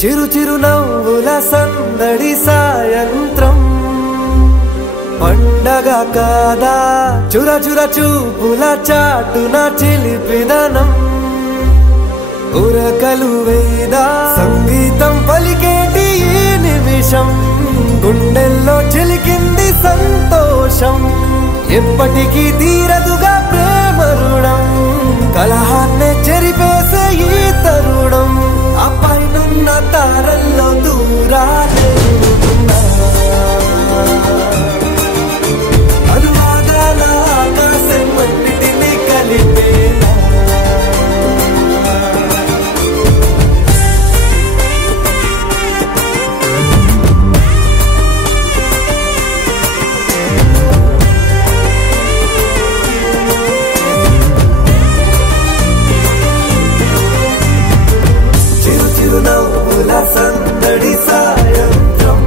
చిరు చిరు నవ్వుల సందడి సాయంత్రం పండగ కాదా చుర చుర చూపుల చాటున చిలిపిదనం ఉరకలు వేదా సంగీతం పలికేటి ఈ నిమిషం గుండెల్లో చిలికింది సంతోషం ఎప్పటికీ తీరదుగా ప్రేమ రుణం కలహాన్నే చెరిపేసే ఈ తరుణం ఆ పైనున్న తారల్లో దూరాలే అనువాదాల ఆకాశం అన్నిటినీ కలిపేలా చిరునవ్వుల సందడి సాయంత్రం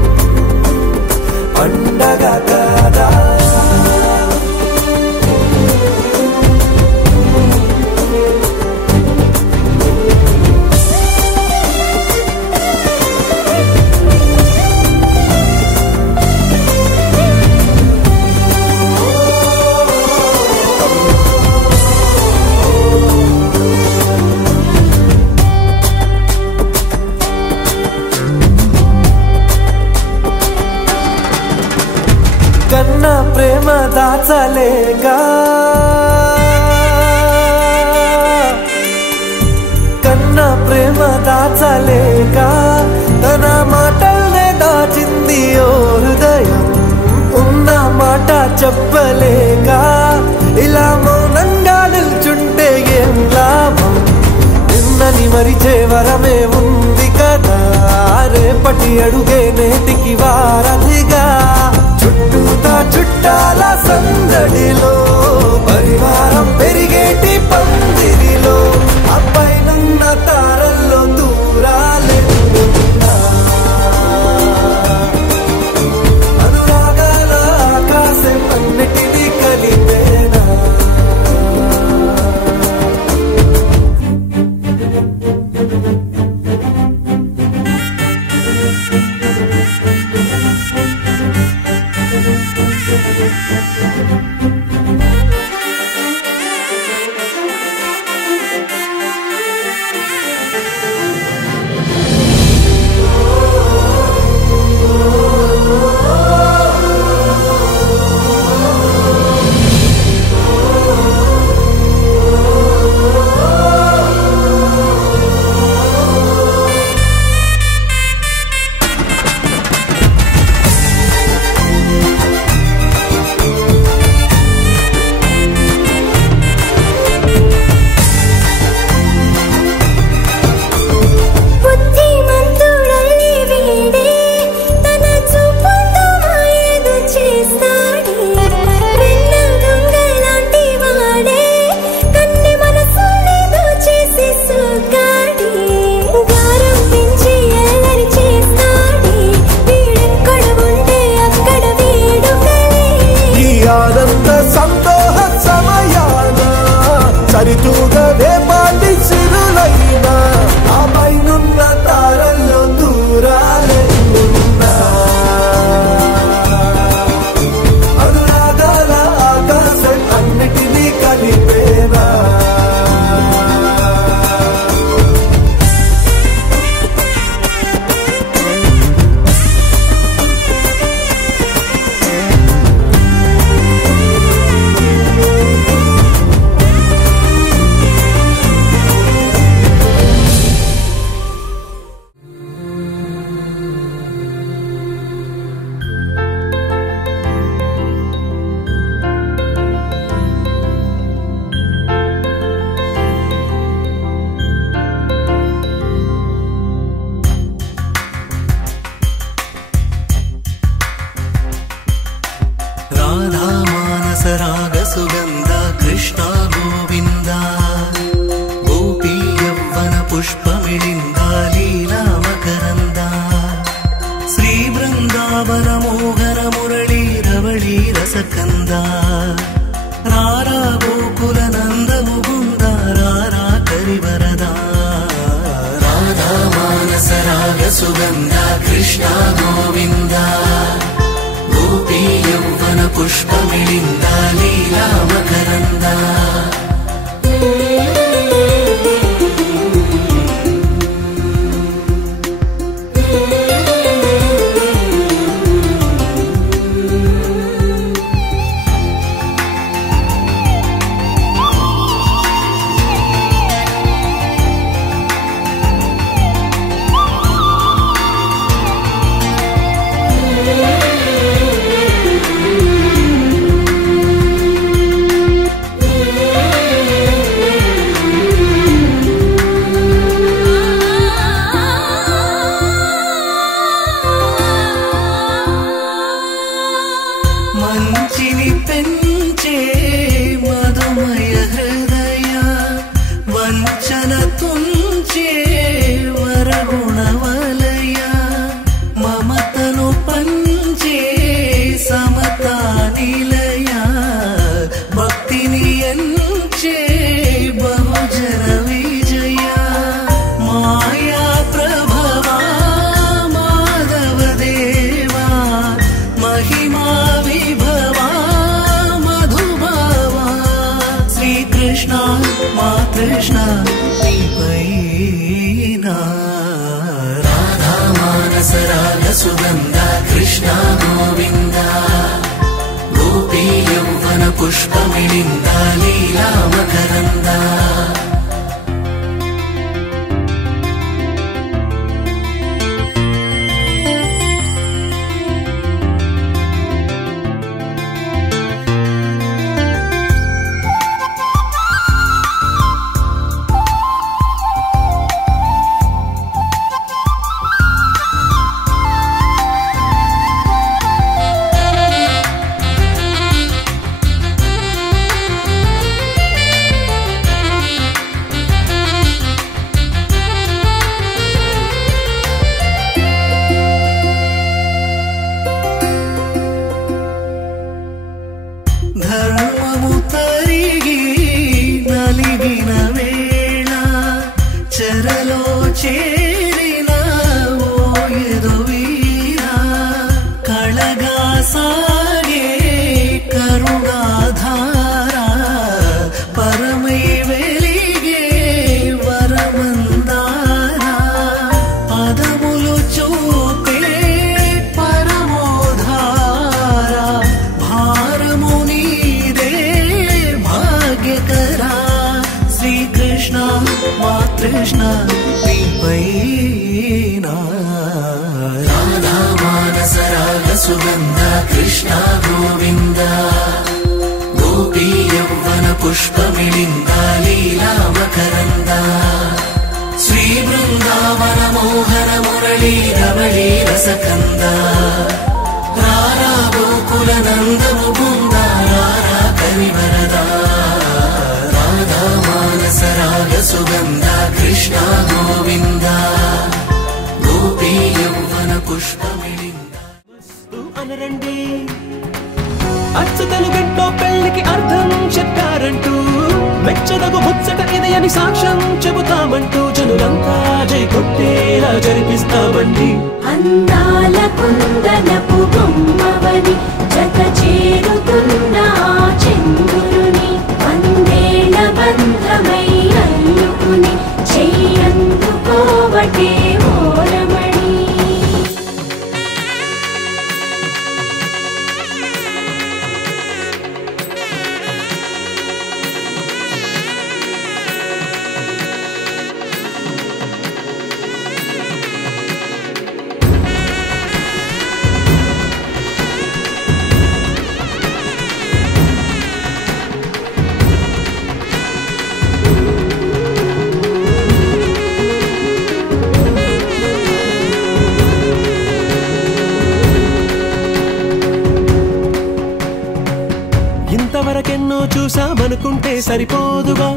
పండగ కాదా కన్నా ప్రేమ దాచలేక కన్నా ప్రేమ దాచలేక తన మాటల్నే దాచింది ఓ హృదయం ఉన్న మాట చెప్పలేక ఇలా మౌనంగా నిల్చుంటే ఏం లాభం నిన్నని మరిచే వరమే ఉంది కదా రేపటి అడుగే నేటికి వారధిగా చుట్టూతా చుట్టాల సందడిలో పరివారం పెరిగేటి పందిరిలో అప్పైనున్న తారల్లో దూరాలెన్నున్నా అనురాగాల ఆకాశం అన్నిటినీ కలిపేనా రాగ సుగంధ కృష్ణ గోవింద గోపీ యౌవన పుష్పమిళింద లీలా మకరంద మంచిని పెంచే మధుమయ హృదయ వంచన తుంచే వరగుణవలయ మమతను పంచే సమతా నిలయ భక్తిని ఎంచే బహుజన విజయ మాయా ప్రభవా మాధవ దేవా మహిమా కృష్ణ మా కృష్ణ నీపైనా రాధా మానస రాగ సుగంధ కృష్ణ గోవింద గోపీ యౌవన పుష్పమిళింద లీలా మకరంద ధర్మము తరిగి నలిగిన వేళ చెరలో చేరిన ఓయదు వీర కళగా సాగే కరుణాధార పరమై వెలిగే వరమందార పదములు చూపే పరమోధార శ్రీకృష్ణ మా కృష్ణ నీపైనా రాధా మానస రాగ సుగంధ కృష్ణ గోవింద గోపీ యౌవన పుష్పమిళింద లీలా మకరంద శ్రీ బృందావన మోహన మురళీ రమళీ రసకంద రారా గోకుల నందము బృంద రారా కవివరదా మానస రాగ సుగంధ కృష్ణ గోవింద గోపీ యౌవన పుష్పమిళింద అనరండి అచ్చు తెలుగింటో పెళ్లికి అర్థం చెప్పారంటూ మెచ్చదగు ముచ్చట ఇది అని సాక్ష్యం చెబుతామంటూ జనులంతా జై కొట్టేలా జరిపిస్తామండి అందాల కుందనపు బొమ్మవని జత చేరుతున్న చంద్రుని వందేళ్ల బంధమై అల్లుకుని చెయ్యందుకోవటే ఓరమణి ఇంతవరకెన్నో చూసామనుకుంటే సరిపోదుగా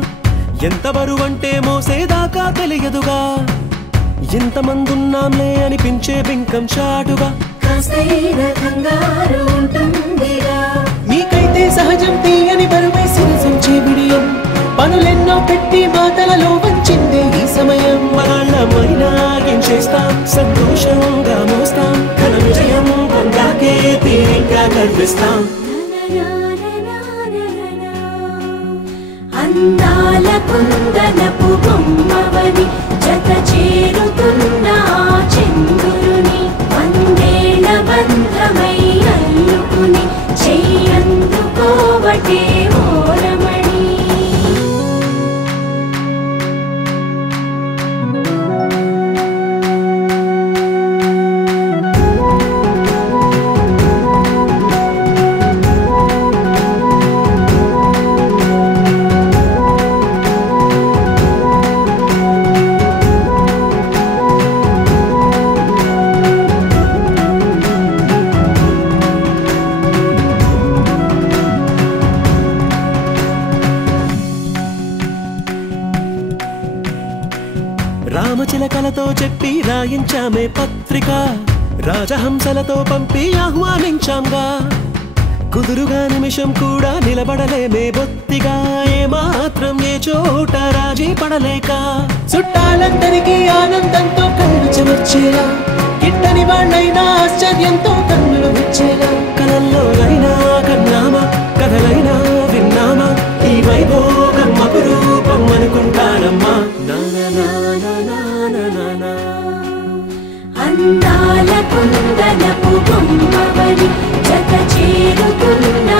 ఎంత బరువంటే మోసేదాకా తెలియదుగా ఇంతమందున్నాంలే అనిపించే బింకం చాటుగా మీకైతే సహజం తీయని బరువై సిరిసంచే బిడియం పనులెన్నో పెట్టి మాటలలో వంచిందే ఈ సమయం మగాళ్ళ మైనా ఏం చేస్తాం సంతోషంగా మోస్తాం ఘన విజయం పొందాకే తీరిగ్గా కనిపిస్తాం అందాల కుందనపు బొమ్మవని జత చేరుతున్న చంద్రుని వందేళ్ల బంధమై అల్లుకుని చెయ్యందుకోవటే ఓరమణి రామచిలకలతో చెప్పి రాయించామే పత్రిక రాజహంసలతో పంపి ఆహ్వానించాంగా కుదురుగా నిమిషం కూడా నిలబడలేమే బొత్తిగా ఏమాత్రం ఏ చోట రాజీ పడలేక చుట్టాలందరికీ ఆనందంతో కళ్ళు చెమర్చేలా గిట్టని వాళ్ళైనా ఆశ్చర్యంతో కన్నులు వచ్చేలా కలల్లోనైనా కన్నామా కథలైనా విన్నామా ఈ వైభోగం అపురూపం అనుకుంటానమ్మా అందాల కుందనపు బొమ్మవని జత చేరుతున్న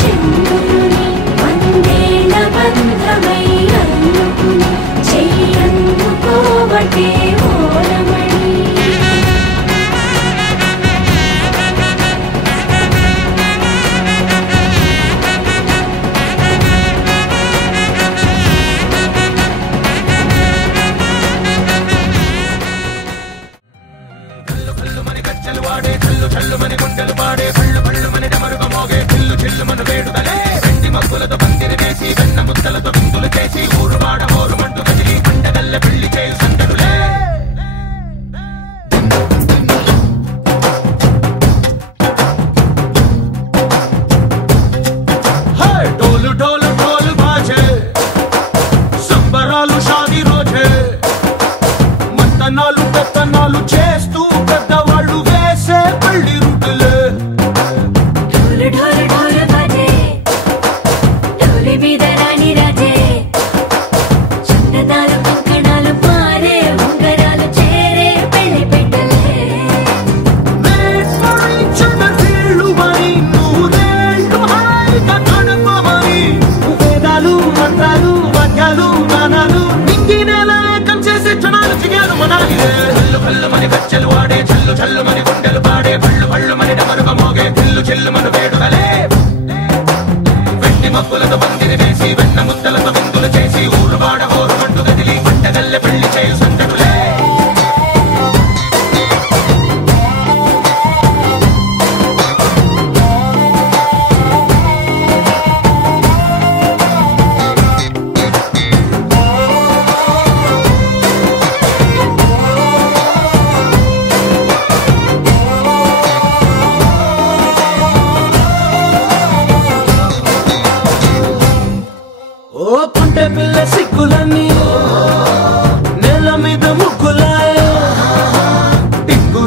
చంద్రుని వందేళ్ల బంధమై అల్లుకుని చెయ్యందుకోవటే ఓరమణి చేస్తూ పెద్దవాళ్ళు వేసే పల్లి రుటులే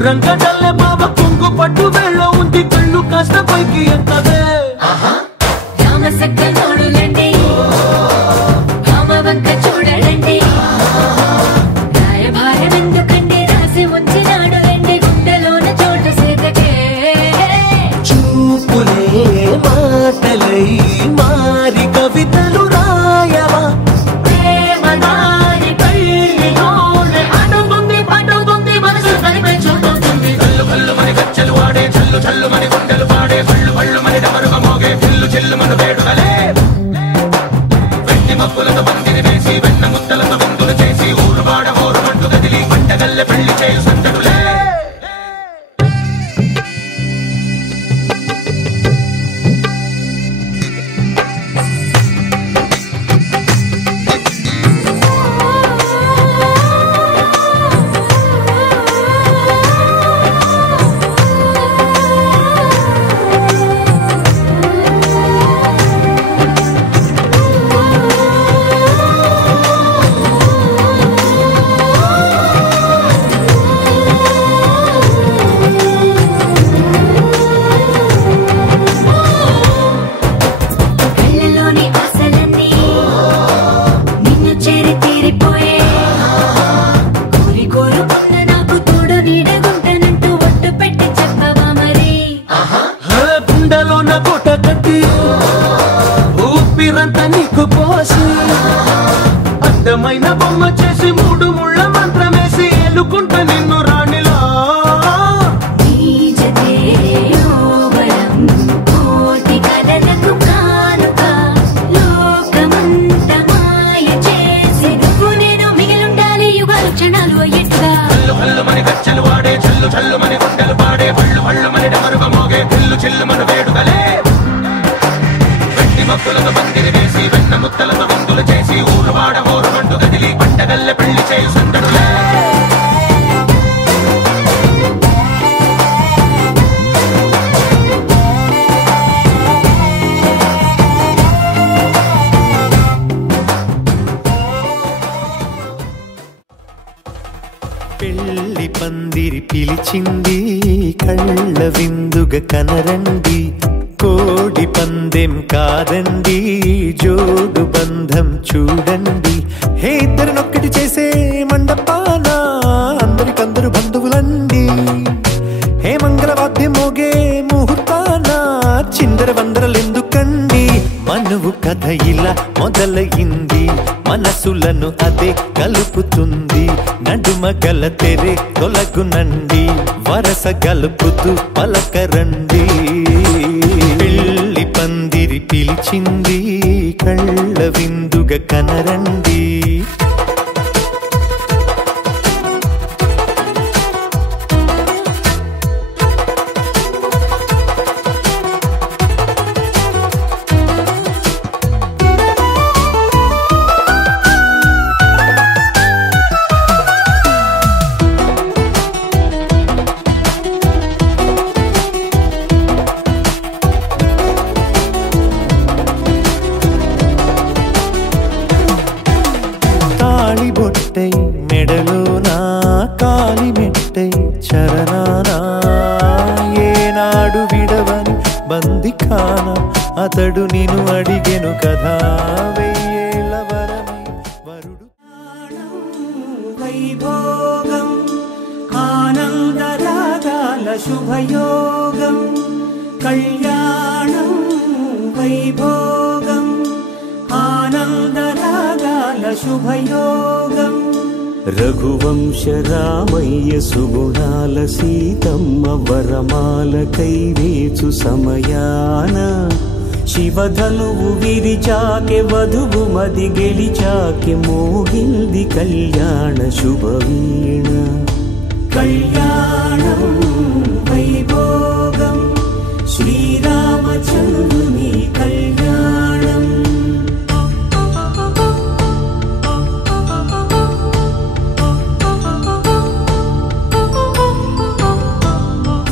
రంగడల్లే బాబా కుంగు పట్టు వెళ్ళ ఉంది కళ్ళు కాస్త పైకి ఎత్తదే రామసక్క నోడులండి రామవంక చూడలండి రాయభారం ఎందుకండి రాసి ఉంచినాడు రండి గుండెలోన చోటు సేతకే చూపులే మాటలై మారి కవితలు రాయవా చల్లు మని గుండెలు పాడే పళ్ళు పళ్ళు మని డమరుగ మోగే పాటలు వాడే చల్లు చల్లు మని గుండెలు పాడే పళ్ళు పళ్ళు మని డమరుగ మోగే పిల్లు చిల్లు మన వేడుకలే వెండి మబ్బులతో పందిరి వేసి వెన్న ముత్తలతో విందులు చేసి ఊరు వాడ ఊరు మంటు కదిలి పంటగల్లె పెళ్లి చేయు సందడులే పెళ్లి పందిరి పిలిచింది కళ్ళ విందుగ కనరండి కోడి పందెం కాదండి జోడు బంధం చూడండి హే ఇద్దరినొక్కటి చేసే మండపాన అందరికందరు బంధువులండి హే మంగళవాద్యం మోగే ముహూర్తాన చిందర వందరలెందుకండి మనువు కథ ఇలా మొదలయింది మనసులను అదే కలుపుతుంది నడుమ గల తెరే తొలగునండి వరస గలుపుతూ పలకరండి పెళ్లి పందిరి పిలిచింది కళ్ళ విందుగ కనరండి మెడలోనా కాలి మెట్టై చరణానా ఏనాడు విడవని బందిఖాన అతడు నిన్ను అడిగెను కదా వెయ్యేళ్ళ వరమై వరుడు వైభోగం ఆనందరాగాల శుభయోగం కళ్యాణం వైభోగం ఆనందరాగాల శుభయోగం రఘువంశ రామయ్య సుగుణాల సీతమ్మ వరమాల కైవేచు సమయాన శివధనువు విరిచాకె వధువు మది గెలిచాకె మోగింది కళ్యాణ శుభవీణ కళ్యాణం వైభోగం శ్రీరామచంద్రుని కళ్యాణం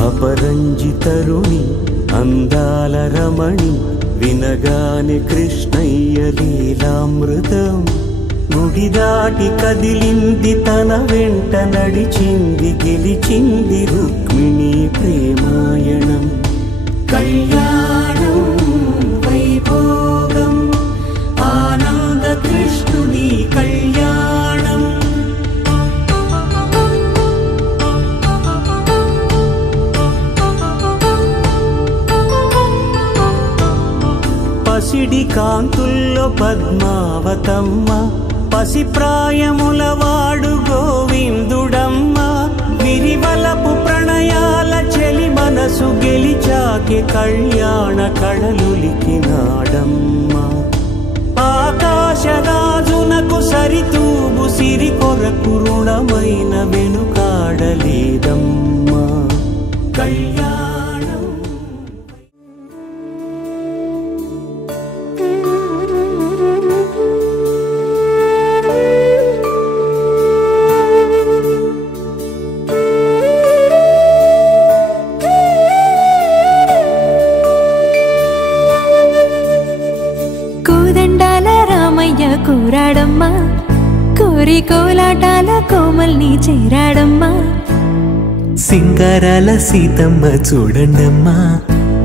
అపరంజి తరుణి అందాల రమణి వినగానే కృష్ణయ్య లీలామృతం గుడి దాటి కదిలింది తన వెంట నడిచింది గెలిచింది రుక్మిణి ప్రేమాయణం కళ్యాణం వైభోగం ఆనంద కృష్ణుని కళ్యాణం పసిడి కాంతుల్లో పద్మావతమ్మ పసిప్రాయముల వాడు గోవిందుడమ్మ విరివలపు ప్రణయాల చెలి మనసు గెలిచాకే కళ్యాణ కళలులికినాడమ్మ ఆకాశరాజునకు సరితూబు సిరి కొరకు రుణమైన వెనుకాడలేదమ్మా కళ్యాణం కూరాడమ్మా కోరి కోలాటాల కోమల్ని చేరాడమ్మా సింగారాల సీతమ్మ చూడండమ్మా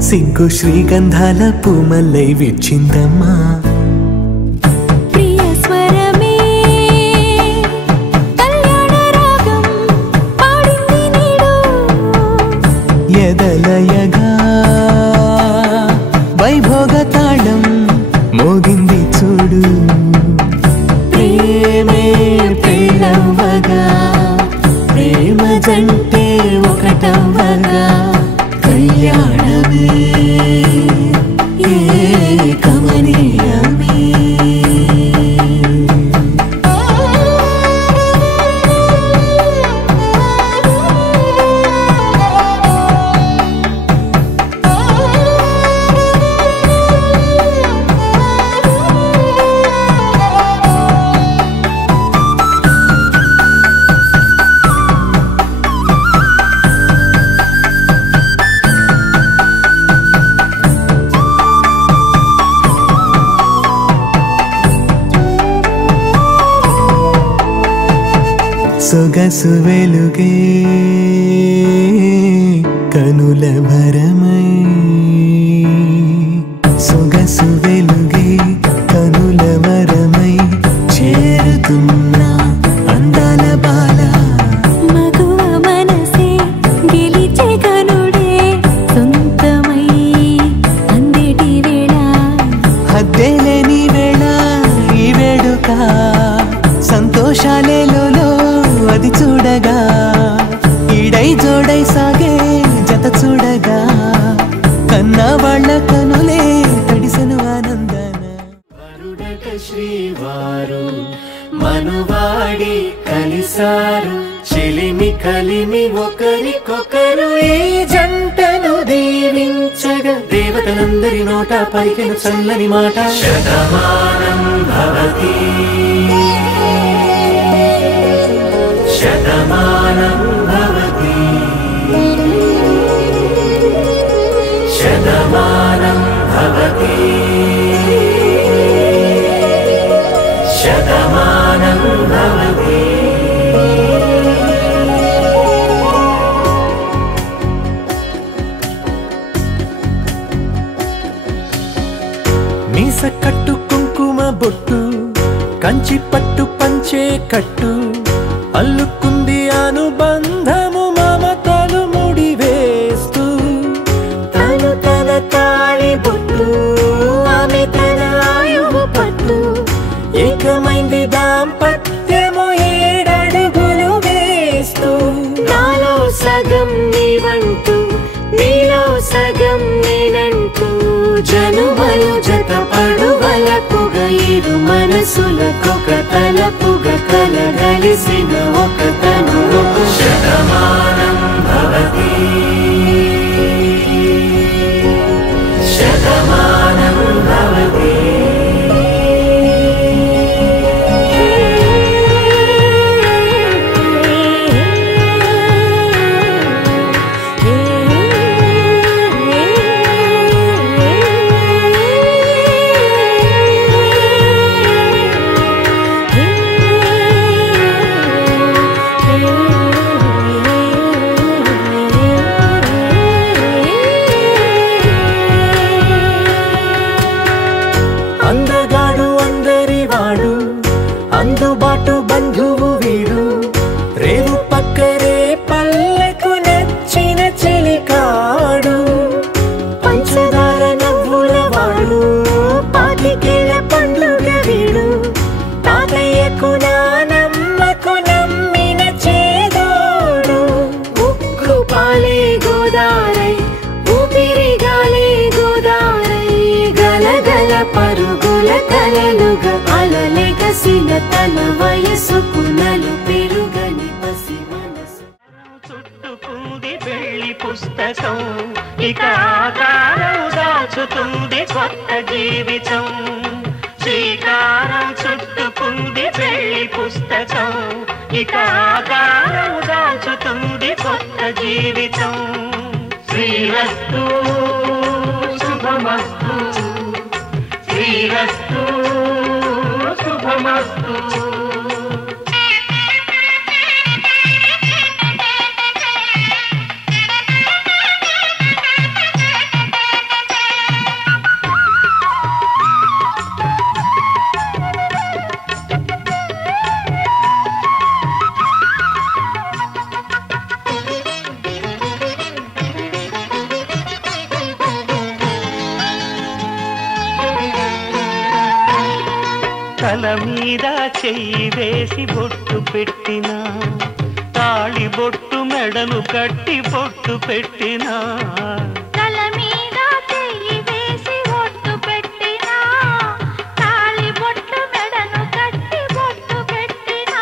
సింగు శ్రీగంధాల పూమల్లై విచ్చిందమ్మా ప్రియ స్వరమే కళ్యాణ రాగం పాడింది నీడు ఎదలయగా వైభోగ తాళం మోగింది చూడు ప్రేమే పెళ్ళవ్వగా ప్రేమ జంటే ఒకటవ్వగా కళ్యాణమే ఏ కమనీయం సొగసు వెలుగే కనుల భరమై సొగసు వెలుగే కనుల వరమై చేరుతున్నా అందాల బాల మగువ మనసే గెలిచే కనుడే సొంతమై అందేటి వేళ హద్దేలేని వేళ ఈ వేడుక సంతోషాలేలో అది చూడగా ఈడై జోడై సాగే జత చూడగా కన్నా వాళ్ళ కనులే తడిసెను ఆనందన వరుడట శ్రీవారు మనువాడి కలిసారు చెలిమి కలిమి ఒకరికొకరు ఈ జంటను దీవించగా దేవతలందరి నోట పలికిన చల్లని మాట శతమానం భవతి శతమానం భవతి శతమానం భవతి శతమానం భవతి మీస కట్టు కుంకుమ బొట్టు కంచి పట్టు పంచే కట్టు అల్లుకుంది అనుబంధము మమతలు ముడివేస్తూ తను తన తాళి బొట్టు ఆమె తన ఆయువు పట్టు ఏకమైంది దాంపత్యము 7 అడుగులు వేస్తూ నాలో సగం నీవంటూ నీలో సగం నేనంటూ జనుమలు జత పడువలపుగ ఇరు మనసులకొక తలపుగ కలగలిసిన ఒక తను శతమానం భవతి శతమానం భవతి అందగాడు అందరివాడు అందుబాటు బంధువు వీడు రేవు పక్కరే పల్లెకు నచ్చిన చెలికాడు పంచదార నవ్వుల వాడు పాతికేల పండుగ వీడు తాతయ్యకు నానమ్మకు నమ్మిన చేదోడు ఉక్కు పాలే గోదారై ఊపిరిగాలే గోదారై గలగల పరుగుల కలలుగా అలలెగసిన తన వయసుకు నలు పెరుగని పసి మనసు చుట్టుకుంది పెళ్లి పుస్తకం ఇక ఆకారం దాచుతుంది కొత్త జీవితం శ్రీకారం చుట్టుకుంది పెళ్లి పుస్తకం ఇక ఆకారం దాచుతుంది కొత్త జీవితం శ్రీరస్తు శుభమస్తు శ్రీరస్తు శుభమస్తు తల మీద చెయ్యి వేసి బొట్టు పెట్టినా తాళి బొట్టు మెడను కట్టి బొట్టు పెట్టినా తల మీద చెయ్యి వేసి బొట్టు పెట్టినా తాళి బొట్టు మెడను కట్టి బొట్టు పెట్టినా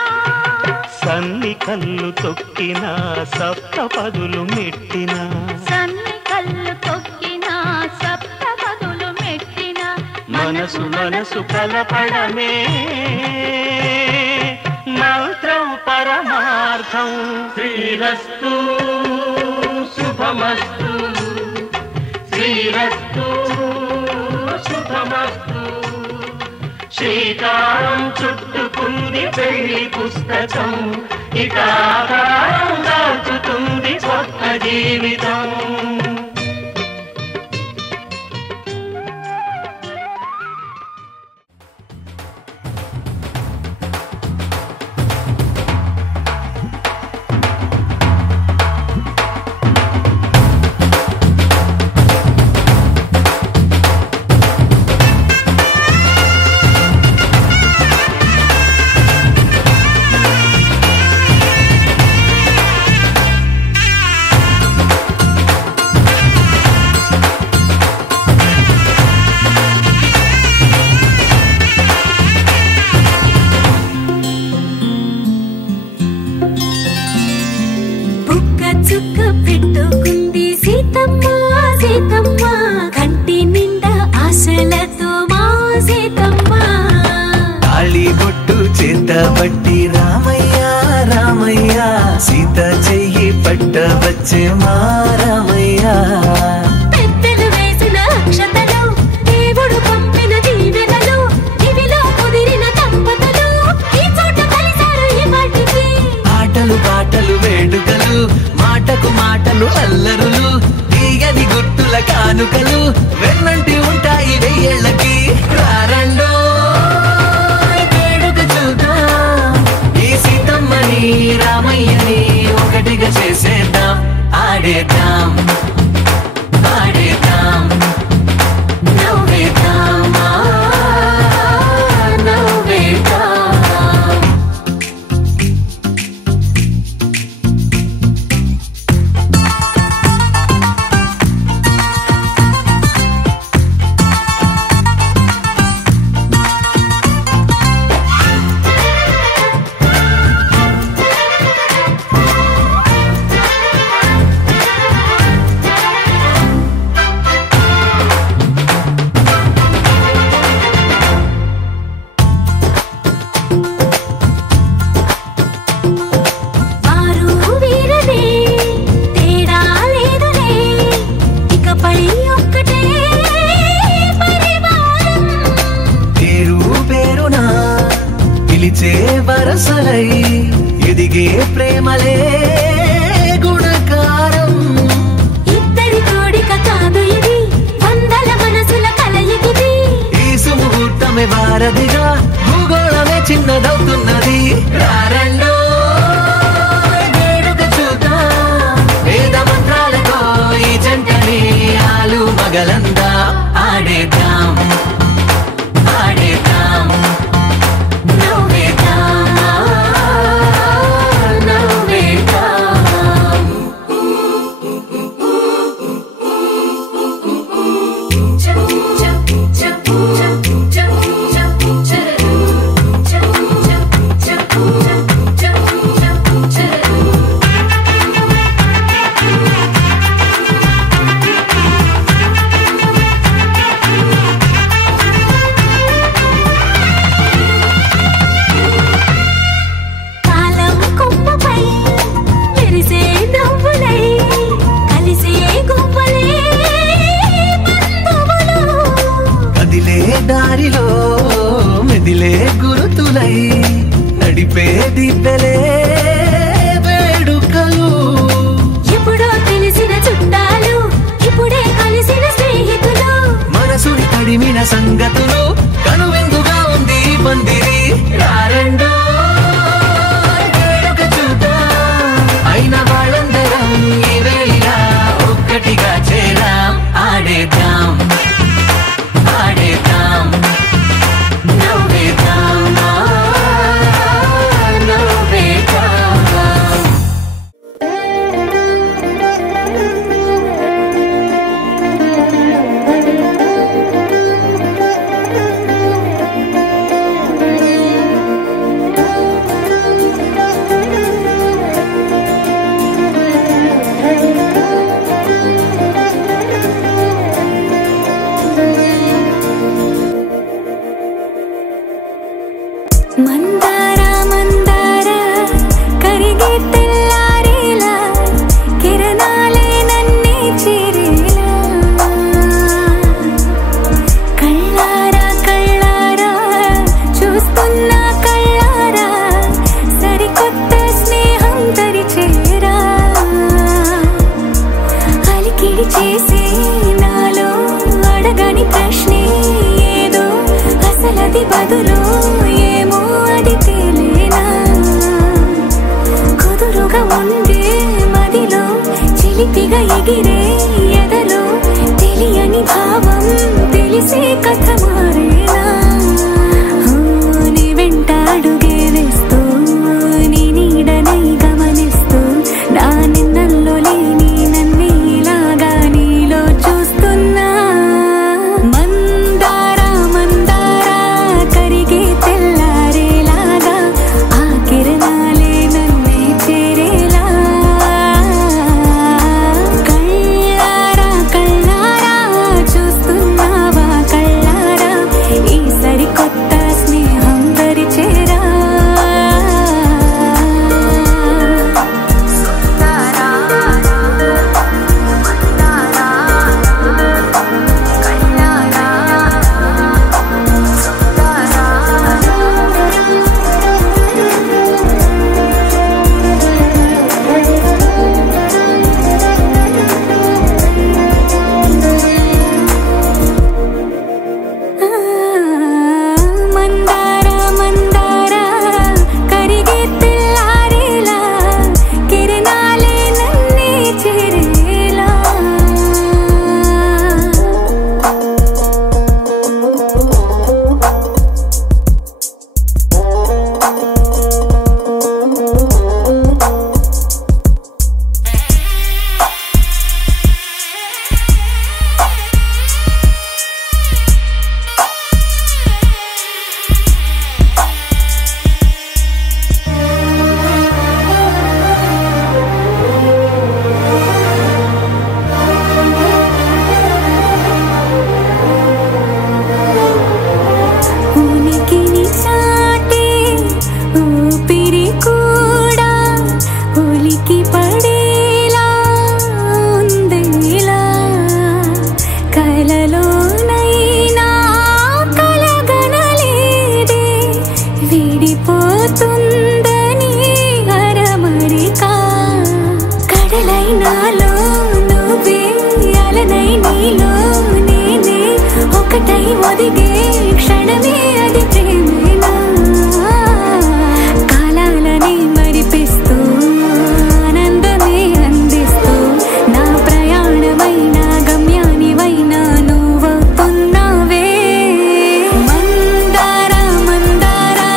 సన్ని కళ్ళు తొక్కినా సప్త పదులు మెట్టినా సన్ని కళ్ళు తొక్కినా సప్త పదులు మెట్టినా మనసు మనసు కలపడమే మంత్రం పరమార్థం శ్రీరస్తు శుభమస్తు శ్రీరస్తు శుభమస్తు శ్రీకారం చుట్టుకుంది పెళ్లి పుస్తకం ఇక ఆకారం దాచుతుంది కొత్త జీవితం. పట్టి రామయ్య రామయ్య సీత చెయ్యి పట్ట వచ్చే మా రామయ్య. పెద్దలు వేసిన అక్షతలు దేవుడు పంపిన దీవెనలు ఇవిలో కుదిరిన దంపతులు ఈ చోట కలిసారు ఈ వాటికి. ఆటలు పాటలు వేడుకలు మాటకు మాటలు అల్లరులు తీయని గుర్తుల కానుకలు వెన్నంటి ఉంటాయి వెయ్యేళ్ళకి. రారండో రామయ్యని ఒకటిగా చేసేద్దాం ఆడేద్దాం ఆడేద్దాం నవ్వేద్దాం నవ్వేద్దాం. వరసలై ఎదిగే ప్రేమలే గుణకారం. ఇద్దరి కోడిక కాదు ఇది వందల మనసుల కలయికిది. ఈ సుముహూర్తమే వారధిగా భూగోళమే చిన్నదవుతున్నది. రారండో వేడుక చూద్దాం వేద మంత్రాలతో ఈ జంటని ఆలు మగలందా ఆడేద్దాం ఆడేద్దాం చిలిపిగా ఎగిరే ఎదలో తెలియని భావం తెలిసే కథ మారేలా నీ వెంట అడుగే వేస్తూ నీ నీడనై గమనిస్తూ నా నిన్నల్లో లేని నన్నే ఇలాగా నీలో చూస్తున్నా మందారా మందారా కరిగే తెల్లారేలాగా ఆ కిరణాలే నన్నే చేరేలా కళ్ళారా కళ్ళారా చూస్తున్నావా కళ్ళారా ఈ సరికొత్త స్నేహం పరిచేరా మందారా మందారా కరిగే తెల్లారేలా కిరణాలే నన్నే చేరేలా ఉనికిని చాటే ఊపిరి కూడా ఉలికి పడేలా ఉందేలా కలలోనైనా కలగనలేదే విడిపోతుందని అరమరిక కడలైనాలో నువ్వే అలనై నీలో నేనే ఒకటై ఒదిగే క్షణమే అది ప్రేమేనా కాలాలని మరిపిస్తూ ఆనందమే అందిస్తూ నా ప్రయాణమైన గమ్యానివైనా నువ్వవుతున్నావే మందారా మందారా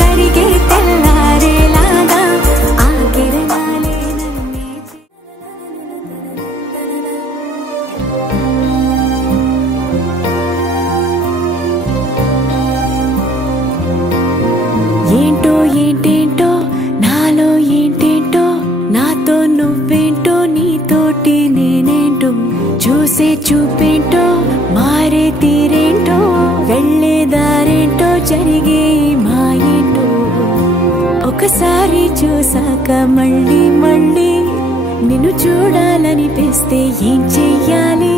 కరిగే తెల్లారేలాగా ఆ కిరణాలే నన్నే ఏంటో ఏంటేంటో నాలో ఏంటేంటో నాతో నువ్వేంటో నీతోటి నేనేంటో చూసే చూపేంటో మారే తీరేంటో వెళ్ళే దారేంటో జరిగే మాయేంటో ఒకసారి చూసాక మళ్ళీ మళ్ళీ నిన్ను చూడాలనిపిస్తే ఏం చెయ్యాలి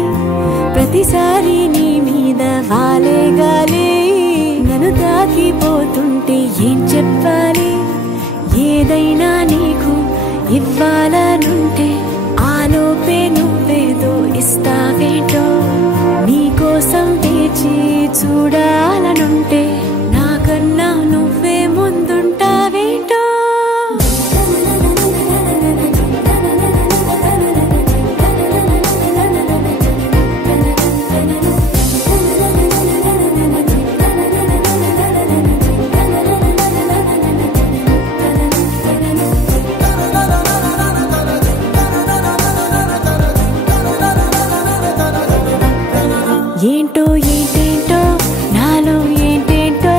ప్రతిసారి నీ మీద వాలే గాలి నన్ను తాకిపోతుంటే ఏం చెప్పాలి ఏదైనా నీకు ఇవ్వాలనుంటే ఆలోపే నువ్వేదో ఇస్తావేంటో నీకోసం వేచి చూడాలనుంటే నాకన్నా నువ్వే ముందుంటావేంటో ఏంటో ఏంటేంటో నాలో ఏంటేంటో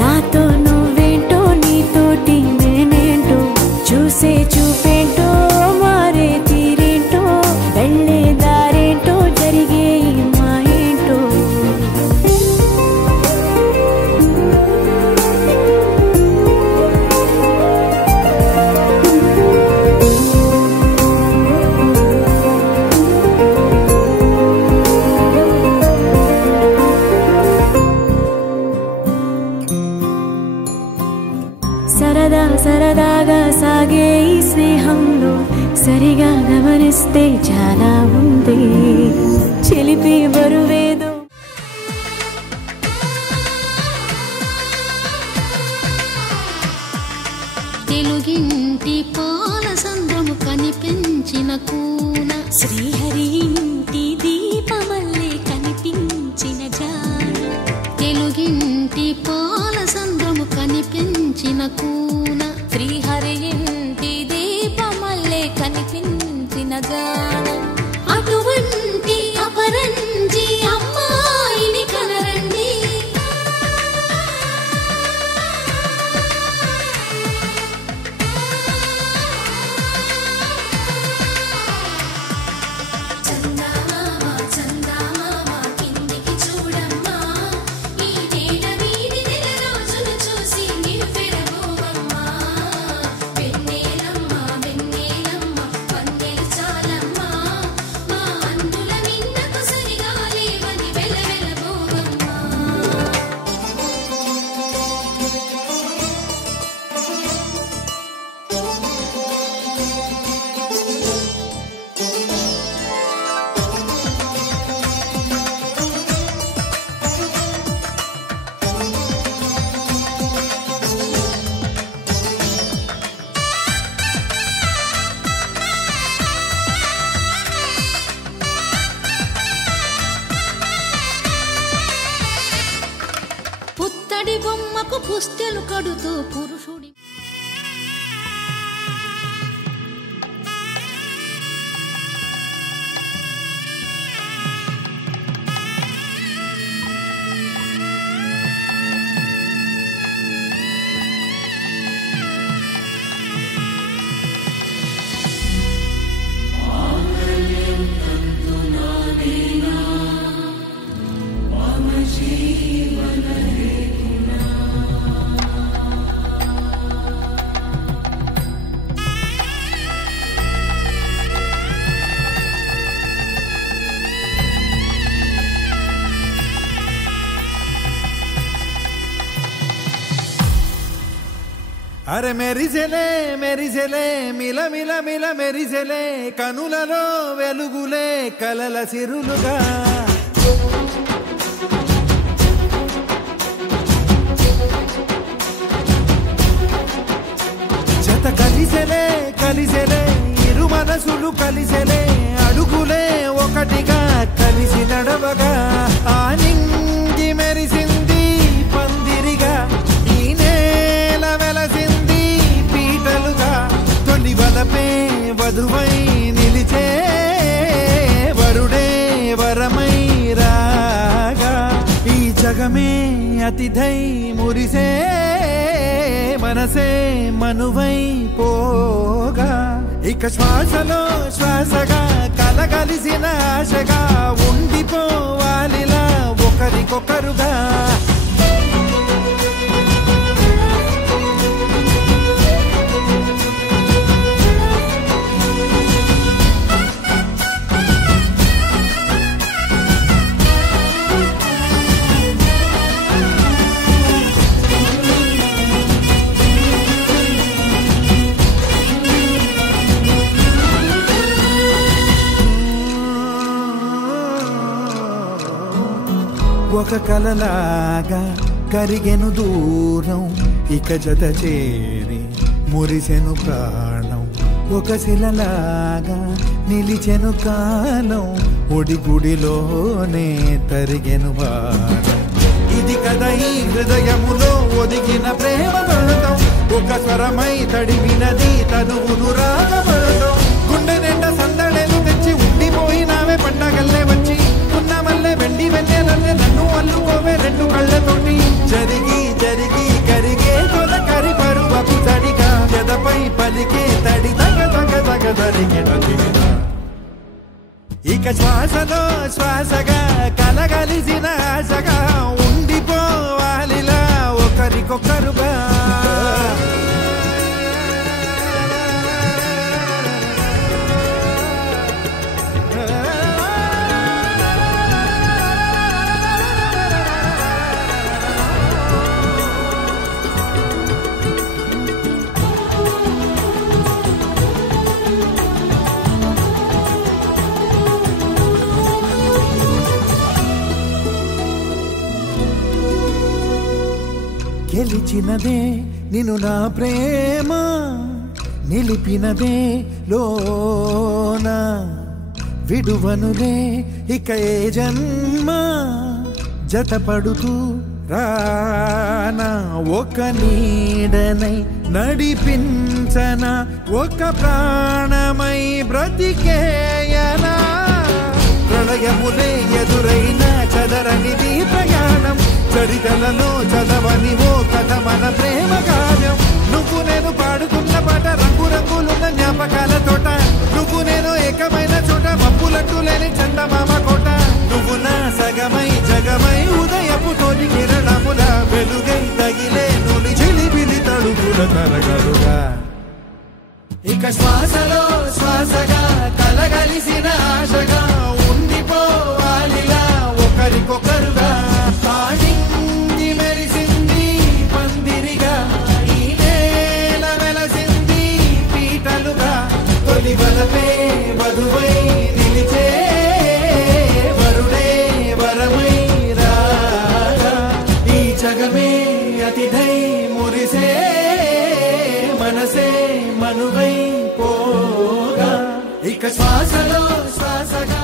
నాతో నువ్వేంటో నీతోటి నేనేంటో చూసే చూపేంటో మారే తీరేంటో వెళ్ళే దారేంటో జరిగే మాయేంటో సరదా సరదాగా సాగే ఈ స్నేహంలో సరిగా గమనిస్తే చాలా ఉంది చిలిపి బరువేదో తెలుగింటి పాల సంద్రము కనిపించిన కూన శ్రీహరి ఇంటి దీపమల్లే కనిపించిన జాడ, తెలుగింటి పాల సంద్రము కనిపించిన కూన, శ్రీహరి ఇంటి దీపమల్లే కనిపించిన జాడ, అటువంటి అపరంజి అమ్మాయిని కనరండి. పుత్తడి బొమ్మకు పుస్తెలు కడుతూ పురుషుడి అరే మెరిసెలే మెరిసెలే మిల మిల మిల మెరిసెలే కనులలో వెలుగులే కలల సిరులుగా, జత కలిసెలే కలిసెలే ఇరు మనసులు కలిసెలే అడుగులే ఒకటిగా కలిసి నడవగా, ఆ నింగి మెరిసింది పందిరిగా, ఈ నేల వెలసింది పీటలుగా, తొలి వలపే వధువై నిలిచే వరుడే వరమై రాగా, ఈ జగమే అతిథై మురిసే మనసే మనువై పోగా, ఇక శ్వాసలో శ్వాసగా కలగలిసిన ఆశగా ఉండిపోవాలిలా ఒకరికొకరుగా. ఒక కలలాగా కరిగెను దూరం, ఇక జత చేరి మురిసెను ప్రాణం, ఒక శిలలాగా నిలిచెను కాలం, ఒడిగుడిలోనే తరిగెను వారం. ఇది కదా ఈ హృదయములో ఒదిగిన ప్రేమ పడతాం, ఒక స్వరమై తడివినది తనువును రాగపడతాం, గుండె నిండా సందడేలు తెచ్చి ఉండిపోయినావే పండగల్లే వచ్చి, ఉన్నమల్లే వెండి వెన్నెలల్లే నన్ను అల్లుకోవే రెండు కళ్ళతోటి, జరిగి జరిగి కరిగే తొలకరి పరువపు తడిగా, ఎదపై పలికే తడి తగ తగ తగ తరిగెట. ఇక శ్వాసలో శ్వాసగా కలగలిసిన ఆశగా ఉండిపోవాలిలా ఒకరికొకరుగా. గెలిచినదే నిన్ను నా ప్రేమ, నిలిపినదే లోన విడువనులే ఇక ఏ జన్మ జతపడుతూ రానా ఒక నీడనై నడిపించన ఒక ప్రాణమై బ్రతికేయనా ప్రళయములే ఎదురైన చదరనిది ప్రయాణం చరితలలో చదవని ఓ కథ మన ప్రేమ కార్యం నువ్వు నేను పాడుతున్న పాట రంగు రంగులున్న జ్ఞాపకాల తోట నువ్వు నేను ఏకమైన చోట మప్పులట్టు లేని చందమామ కోట నువ్వు నా సగమై జగమై ఉదయపు తోటి కిరణముల వెలుగై తగిలే నులి చిలిపిలి తడుగుల తరగలుగా ఇక శ్వాసలో శ్వాసగా కలగలిసిన ఆశగా ఉండిపోవాలిలా ఒకరికొకరుగా ఆడింది మెరిసింది పందిరిగా ఈ నేల వెలసింది పీటలుగా తొలి వలపే వధువై నిలిచే వరుడే వరమై రాగా ఈ జగమే అతిథై మురిసే మనసే మనువై పోగా ఇక శ్వాసలో శ్వాసగా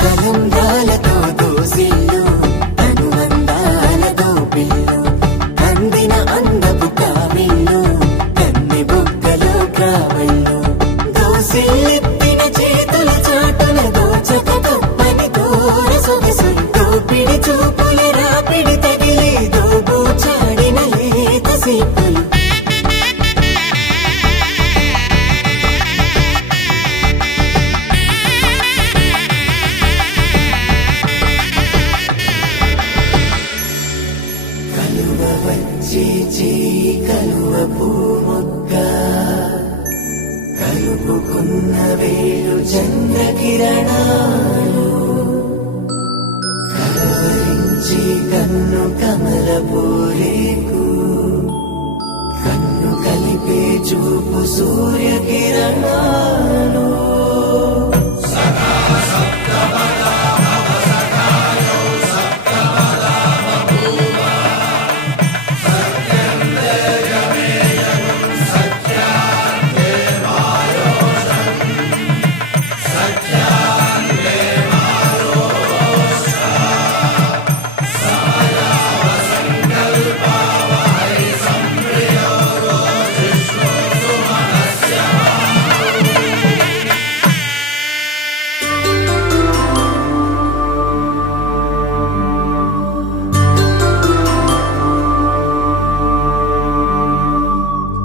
కలంగాలతో దోసిల్లు అనుబంధాలతో పిల్లు అందిన అందపు కావిల్లు కన్ని బుగ్గలు కావళ్ళు దోసిల్లెత్తిన చేతుల చాటుల దోచక తప్పని దూర సొగసులు దోపిడి చూపుల రాపిడి తగిలి దోబూచాడిన లేత సీపులు కలువ వచ్చే కలువ పూమొక్క కలుపుకున్న వేలు చంద్రకిరణాలు కలవరించి కన్ను కమల పూరేకు కన్ను కలిపే చూపు సూర్యకిరణాలు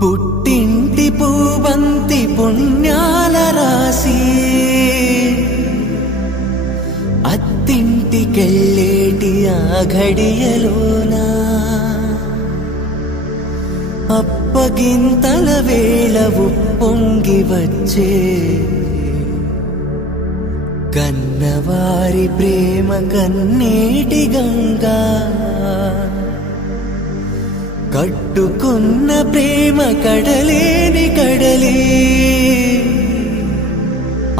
పుట్టింటి పూబంతి పుణ్యాల రాసి అత్తింటికెళ్ళేటి ఆ ఘడియలోనా అప్పగింతల వేళ ఉప్పొంగి వచ్చే కన్నవారి ప్రేమ కన్నీటి గంగా కట్టుకున్న ప్రేమ కడలేని కడలి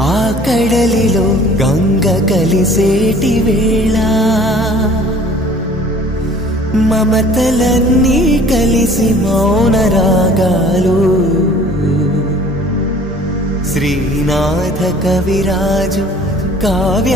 ఆ కడలిలో గంగ కలిసేటి వేళ మమతలన్నీ కలిసి మౌన రాగాలు శ్రీనాథ కవిరాజు కావ్యామృతాలు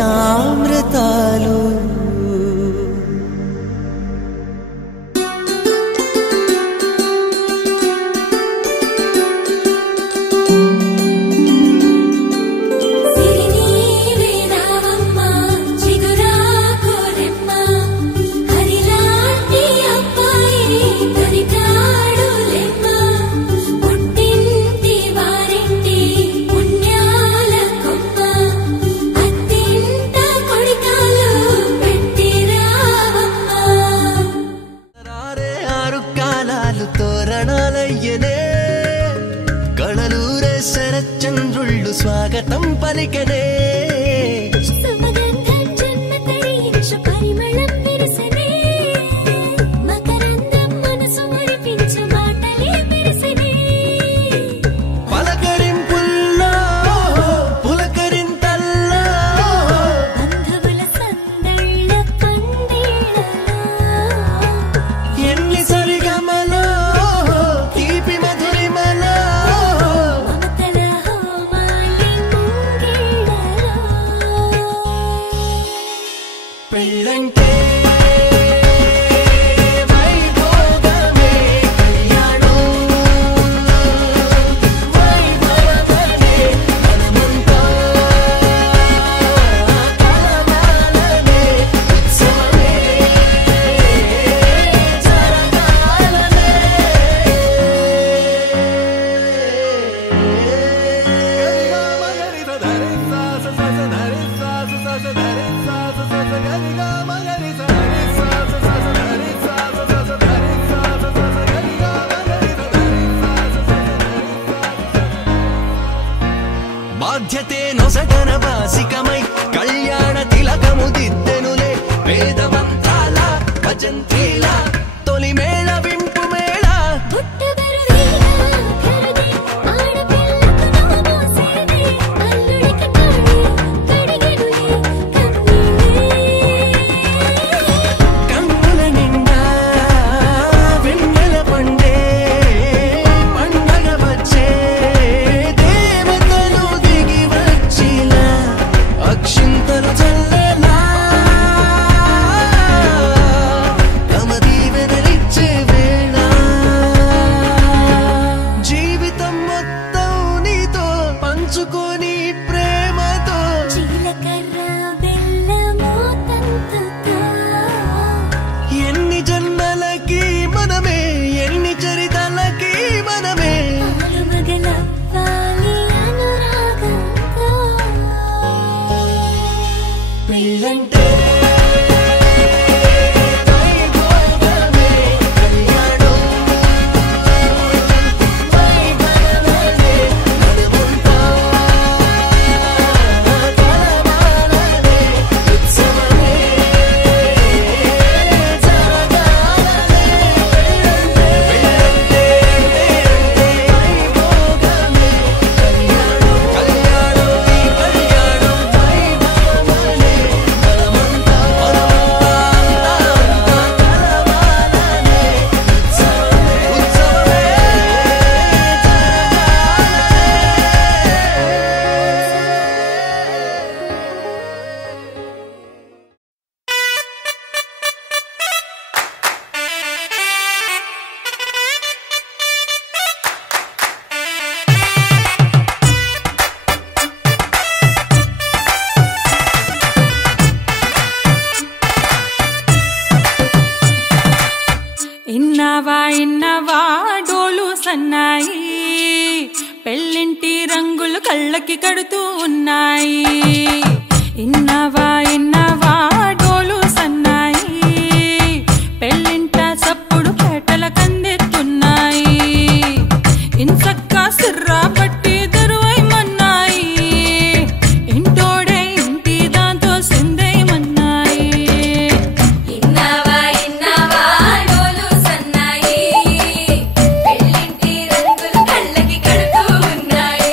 శరచంద్రుళ్ళు స్వాగతం పలికనే పలకరింపుల్లో పులకరింతల్లో ఎన్ని వాజంత్రీలా తొలి మేళ వింపు మేళ కన్నుల నిండా వెన్నెల పండే పండగ వచ్చే దేవతలు దిగి వచ్చిలా అక్షింతలు చల్లేలా తమ దీవెనలిచ్చే వేళ జీవితం మొత్తం నీతో పంచుకొని ప్రేమతో జీలకర్ర బెల్లము తంతుతో ఎన్ని జన్మలకి మనమే ఎన్ని చరితలకి మనమే ఆలుమగలవ్వాలి అనురాగంతో పెళ్ళంటే వైభోగమే కళ్యాణం వైభవమే నడుముంటా కలవాలనే ఉత్సవమే జరగాలనే పెళ్ళంటే వైభోగమే కళ్యాణం కళ్యాణం ఈ కళ్యాణం వైభవమే మనమంతా కలవాలనే ఉత్సవమే ఉత్సవమే ఇన్నవా డోలు సన్నాయి పెళ్ళింటి రంగులు కళ్ళకి కడుతూ ఉన్నాయి ఇన్నవా డోలు సన్నాయి పెళ్ళింట సప్పుడు పేటల కందెత్తున్నాయి ఇన్సక్క సిర్రా పట్టి దరువైమన్నాయి ఇంటోడే ఇంటి దాంతో సిందేయమన్నాయి ఇన్నవా డోలు సన్నాయి పెళ్ళింటి రంగులు కళ్ళకి కడుతూ ఉన్నాయి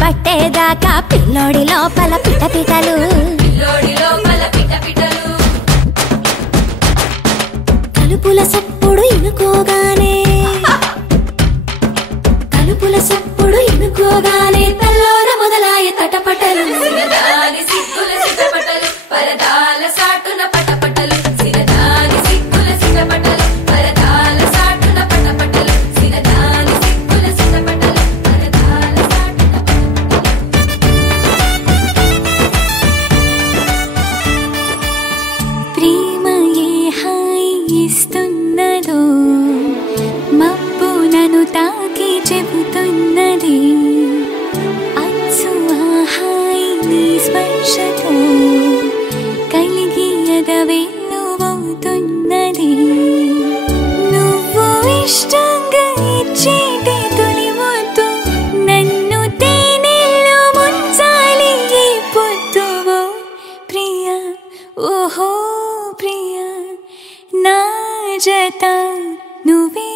పట్టేదాకా పిల్లోడి లోపల పిటపిటలు తలుపుల సప్పుడు ఇనుకోగానే తల్లోన మొదలాయ తటపటలు పరదాల సాటున పటపటలు సిరదాని సిగ్గుల సిటపటలు పరదాల సాటున పటపటలు సిరదాని సిగ్గుల సిటపటలు పరదాల సాటున ప్రేమ ఏ హాయి ఇస్తున్నదో మబ్బు నన్ను తాకి చెబుతున్నది అచ్చు ఆ హాయి నీ స్పర్శతో కలిగి ఎదవెల్లువవుతున్నది నువ్వు ఇష్టంగా ఇచ్చేటి తొలి ముద్దు నన్ను తేనెల్లో ముంచాలి ఈ పొద్దువో ప్రియా ఓహో ప్రియా నా జత నువ్వే